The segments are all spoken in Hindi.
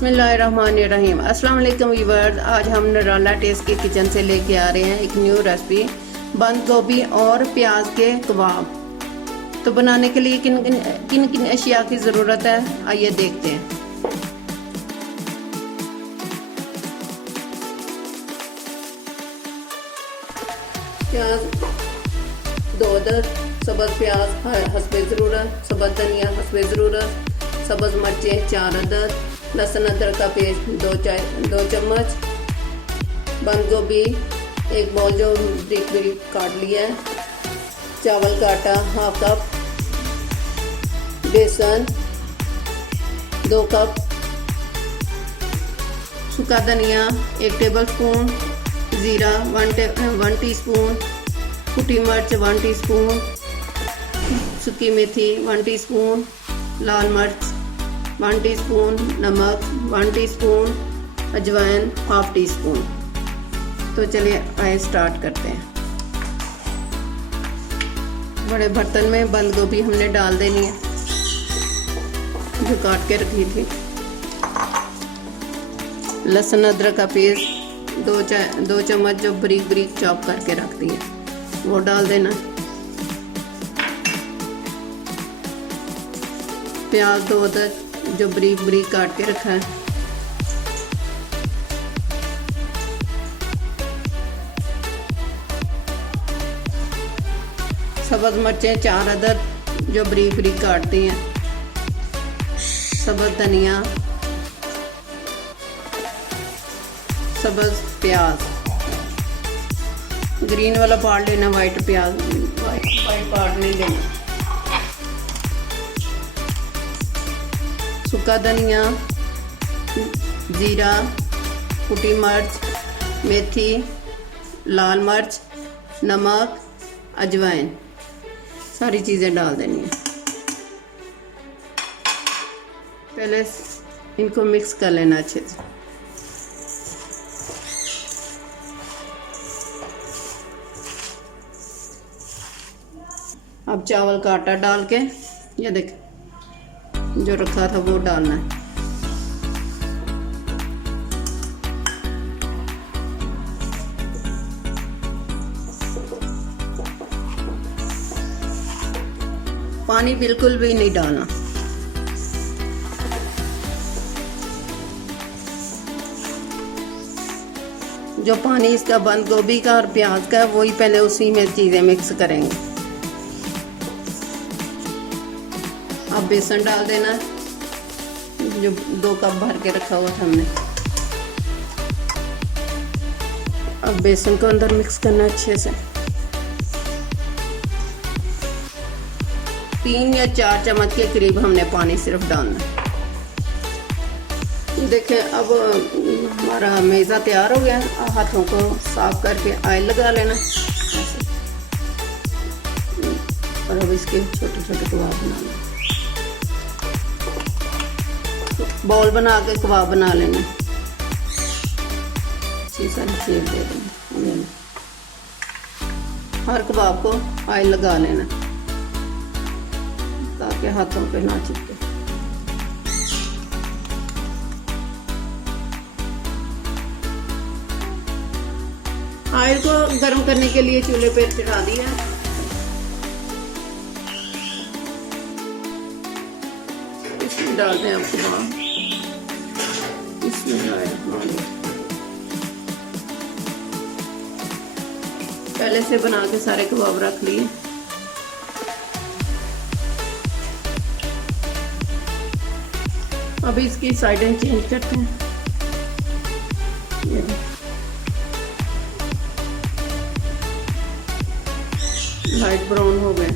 बिस्मिल्लाहिर्रहमानिर्रहीम। अस्सलाम वालेकुम व्यूअर्स, आज हम नराला टेस्ट की किचन से लेके आ रहे हैं एक न्यू रेसिपी, बंद गोभी और प्याज के कबाब। तो बनाने के लिए किन किन अशिया की ज़रूरत है, आइए देखते हैं। प्याज 2 अदद, सब्ज़ प्याज हस्बे ज़रूरत, सब्ज़ धनिया हस्बे ज़रूरत, सब्ज़ मिर्चें 4 अदद, लहसुन अदरक का पेस्ट 2 चम्मच, बंद गोभी 1 बॉल जो ब्रिक ब्रिक काट लिया है, चावल का आटा 1/2 कप, बेसन 2 कप, सूखा धनिया 1 टेबलस्पून, ज़ीरा 1 टीस्पून, कुटी मिर्च 1 टीस्पून, सूखी मेथी 1 टीस्पून, लाल मिर्च 1 टीस्पून, नमक 1 टीस्पून, अजवाइन 1/2 टीस्पून। तो चलिए आइए स्टार्ट करते हैं। बड़े बर्तन में बंद गोभी हमने डाल देनी है जो काट के रखी थी। लहसुन अदरक का पेस्ट 2 चम्मच जो ब्रीक ब्रीक चॉप करके रख दी है वो डाल देना। प्याज 2 अदद जो ब्रीक ब्रीक काट के रखा है, सब्ज़ मिर्चें 4 अदद जो ब्रीक ब्रीक काट दी हैं, सब्ज़ धनिया, सब्ज़ प्याज, ग्रीन वाला पार्ट लेना, वाइट प्याज वाइट पार्ट नहीं लेना, सूखा धनिया, जीरा, कुटी मिर्च, मेथी, लाल मिर्च, नमक, अजवाइन, सारी चीज़ें डाल देनी है। पहले इनको मिक्स कर लेना अच्छे से। अब चावल का आटा डाल के, ये देख जो रखा था वो डालना है। पानी बिल्कुल भी नहीं डालना। जो पानी इसका बंद गोभी का और प्याज का है वही पहले उसी में चीज़ें मिक्स करेंगे। अब बेसन डाल देना जो 2 कप भर के रखा हुआ था हमने। अब बेसन को अंदर मिक्स करना अच्छे से। 3 या 4 चम्मच के करीब हमने पानी सिर्फ डालना। देखें अब हमारा मेज़ा तैयार हो गया। हाथों को साफ करके ऑयल लगा लेना और अब इसके छोटे छोटे कबाब बनाना। बॉल बना के कबाब बना लेना, अच्छी सारी शेप दे देना। हर कबाब को ऑयल लगा लेना ताकि हाथों पे ना चिपके। ऑयल को गर्म करने के लिए चूल्हे पे चढ़ा दिया। इसमें डाल दें आप कबाब। पहले से बना के सारे कबाब रख लिए। अभी इसकी साइडें चेंज करते हैं। लाइट ब्राउन हो गए।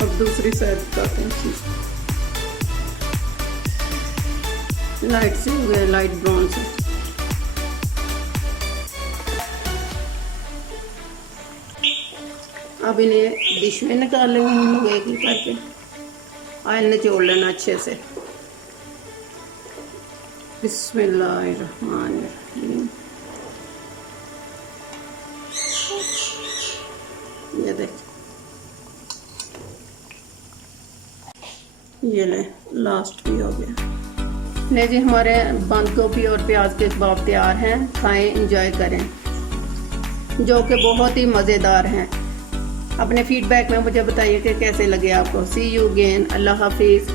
अब दूसरी साइड करते हैं। लाइट से हो गए, लाइट ब्राउन से। अब इन्हें डिश में निकाल लेंगे हम लोग एक एक करके। ऑयल निचोड़ लेना अच्छे से। बिस्मिल्लाहिर्रहमानिर्रहीम। ये ले लास्ट भी हो गया। ले जी हमारे बंद गोभी और प्याज के कबाब तैयार हैं, खाएं इंजॉय करें, जो कि बहुत ही मज़ेदार हैं। अपने फीडबैक में मुझे बताइए कि कैसे लगे आपको। सी यू अगेन, अल्लाह हाफिज़।